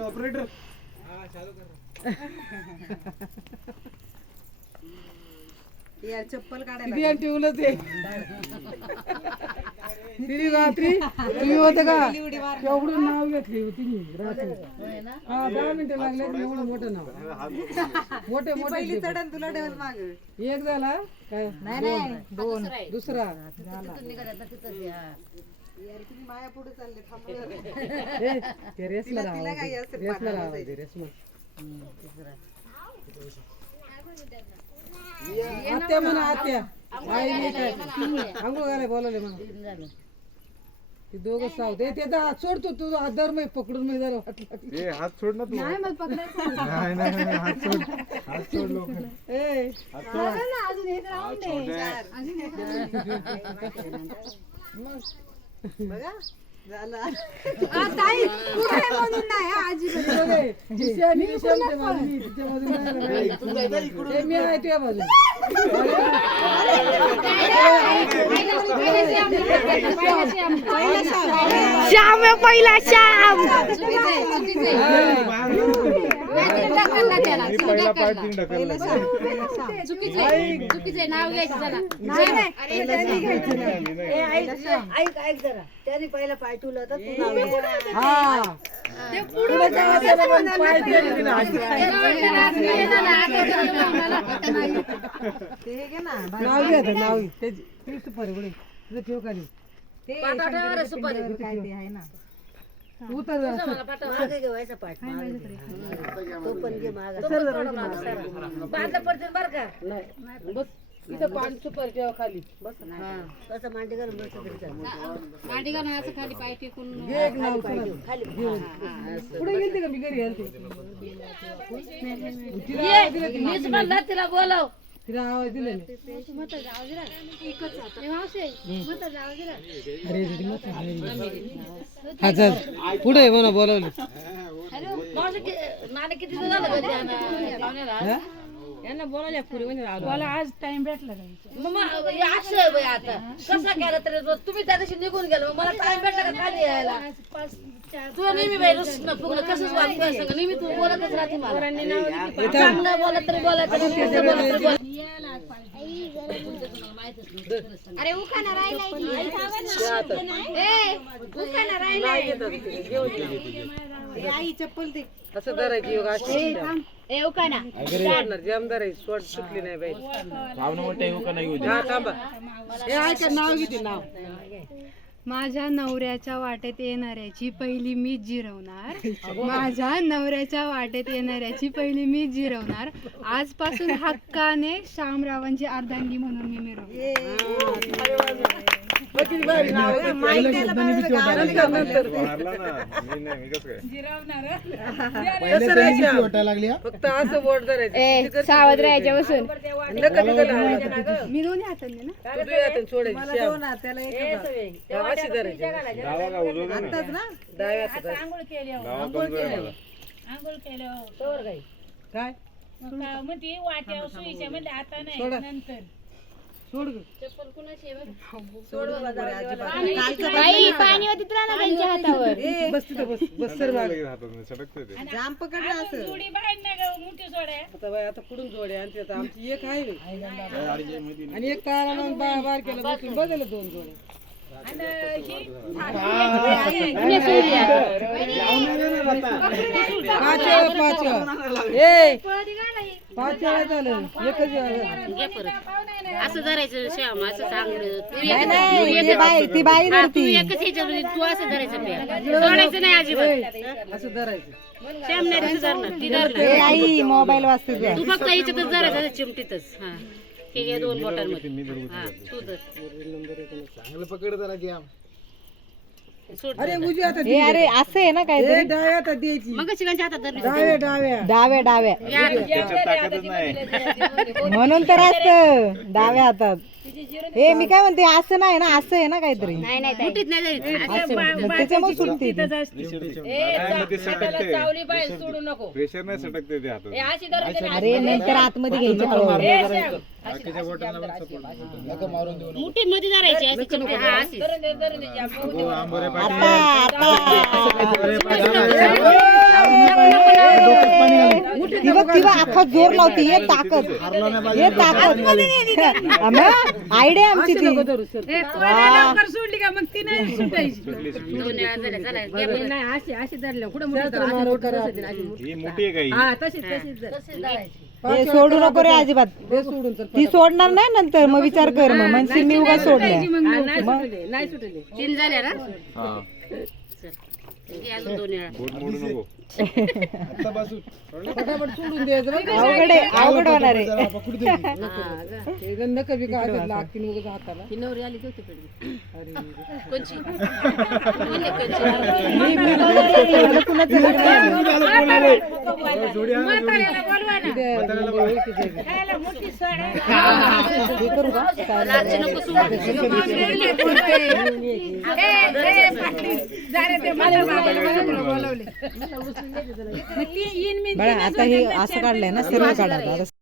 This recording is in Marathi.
ऑपरेटर यार चप्पल काढायला किती ठेवलं ते तिने रात्री तुम्ही होतं का एवढं नाव घेतली होती रात्री. हा 10 मिनिटं लागले एवढं मोठं नाव मोठे मोठे पहिली चढण तुला ठेवत माग एक झाला काय नाही दोन दुसरा यार तुम्ही माया पुढे चालले थांबलं ते रेसला तिला काही असेल रेसला राहायचे रेसमा आत्या म्हणा आत्या आई नाही काय अंघोळ घालाय बोलावले म्हणा ते दोघं सावते ते हात सोडतो तू हात धर मी पकडून मी जरा वाटलं ए हात सोड ना तू नाही मग पकडायचं नाही नाही हात सोड लवकर ए हात सोड अजून एक राऊंड आहे. बघा झालं ताई पुढे म्हणून नाही हा, अजिबात मी आहे तुझ्या बाजूला श्याम आहे पहिला श्याम पहिला पार्ट तीन ढकलला चुकीचे नाव घ्यायचं जरा ऐक जरा त्याने पहिला पाय ठेवला होता तू नाव घे. हा पुढे जायचं पण पाय दिले तिने हात. ते हे घे ना नाव घे आता नाव घे त्याची ती सुपारी पुढे तुझं ठेव खाली काय ते आहे ना उतर मागे घेवायचा पाठ मागे घे. तो पण घे मागा बांधला पडते बर का बस इथं पाणी सुपारी ठेवा खाली बस हा तसं मांडी घालून बसलं तरी चालेल. मांडी घालून असं खाली पाय टेकून घे एक नाव खाली पुढे गेलते का मी घरी गेलते तिला आवाज दिला तिने. मीच म्हणलं तिला बोलव तिला आवाज दिला मी. अरे दीदी मत हा चल पुढे म्हणा बोलवली नाणे किती दिवस झालं घरी हा? यांना बोलायला पुरी म्हणजे मला आज टाइम भेटला का मग असं आहे बाई आता कसं केलं तरी तुम्ही त्या दिवशी निघून गेलो मग मला टाइम भेटला का खाली यायला तुला नेहमी बाई रुसणं फुगणं कसंच वाटतं सगळं नेहमी तू बोलतच राहते मला चांगलं बोलत तरी बोलायचं बोलत तरी बोलायचं अरे उखाणा राहिलाय उखाणा राहिलाय आई चप्पल दे असं धरायची योग अशी ए उखाणा जाम धरायची सोड सुटली नाही बाई पावनं मोठं येऊ का नाही येऊ दे हा थांबा हे ऐका नाव किती नाव माझ्या नवऱ्याच्या वाटेत येणाऱ्याची पहिली मी जिरवणार माझ्या नवऱ्याच्या वाटेत येणाऱ्याची पहिली मी जिरवणार आजपासून हक्काने श्यामरावांची अर्धांगी म्हणून मी मिरवणार किती भारी नाव आहे. मारला ना मी नाही मी कसं काय कसं राहायचं? फक्त असं बोट धरायचं सावध राहायच्या बसून नका निघाला मी दोन्ही हातांनी ना तू तुझ्या हाताने सोडायची मला श्याम. दोन हात, त्याला एक हात. हा, अशी धरायची गावा का उजवलं ना आत्ताच ना डाव्या हातात आंघोळ केली गावा कमजोर आहे मला आंघोळ केलं काय म्हणते वाट्यावर सुईच्या मध्ये आता नाही सोडा. नंतर सोड गं. बाई पाणी होती तुला ना त्यांच्या हातावर बस तिथं बस बस सर मागे. लगेच हातात सटकतं ते जाम पकडलं असं जोडी बाहेर नाही का मोठी सोड्या आता बाई आता पुढून जोडे आणि आता आमची एक आहे बाई. आणि एक काळा बार केलं बसून बदल 2 जोडे पाच वेळा झालं एकच वेळा झालं. असं धरायचं श्याम असं चांगलं नाही नाही ती बाई तू धरती एकच ह्याच्यावर तू असं धरायचं पे सोडायचं नाही अजिबात असं धरायचं श्याम नाही तसं धरणार ती धरणार ए आई मोबाईल वाजते तुझा. तू फक्त ह्याच्यातच धरायचं चिमटीतच हा ठीक आहे 2 बोटांमध्ये हा तू धर चांगलं पकड जरा घ्या अरे उजव्या हातात ए अरे असं आहे ना काय ए, डाव्या हातात द्यायची मग शिकांच्या हातात धरली डाव्या डाव्या डाव्या त्याच्यात ताकदच नाही म्हणून तर असतं डाव्या हातात हे मी काय म्हणते असं नाही ना असं आहे ना काहीतरी नाही नाही ताई. मग त्याच्यामुळे सुटते ती. प्रेशर नाही सटकते ते हातात. अरे नंतर आतमध्ये घ्यायची हळूहळू. मुठी मध्ये धरायची अशी चिमटी. हा, अशी. ती बघ अख्खा जोर लावते हे ताकद हे ताकद आयडिया आमची ती वा. सोडली का मग ती नाही सुटायची. दोन वेळा झाल्या, झाल्या. घे बाई. नाही अशी अशी धरल्या कुठं मोठी ही मोठी आहे का ही? हा तशीच तशीच धर. तशीच धरायची. हे सोडू नको रे अजिबात हे सोडून तर ती सोडणार नाही नंतर मग विचार कर मग म्हणशील मी उगा सोडल्या नाही सुटले नाही सुटले. 3 झाल्या ना? हा. घे अजून 2 वेळा. बोट मोडू नको. फटाफट सोडून द्यायचं बरं का? अवघड आहे अवघड होणार आहे हे गं नका बी काय ते लागतील उगाच हाताला. ही नवरी आली होती पेडगी. कोणची? मी बोलते, एवढं कुणाचं लग्न आहे? हे करू का? लाज नको बरं आता हे असं काढलंय ना सर्व काढा आता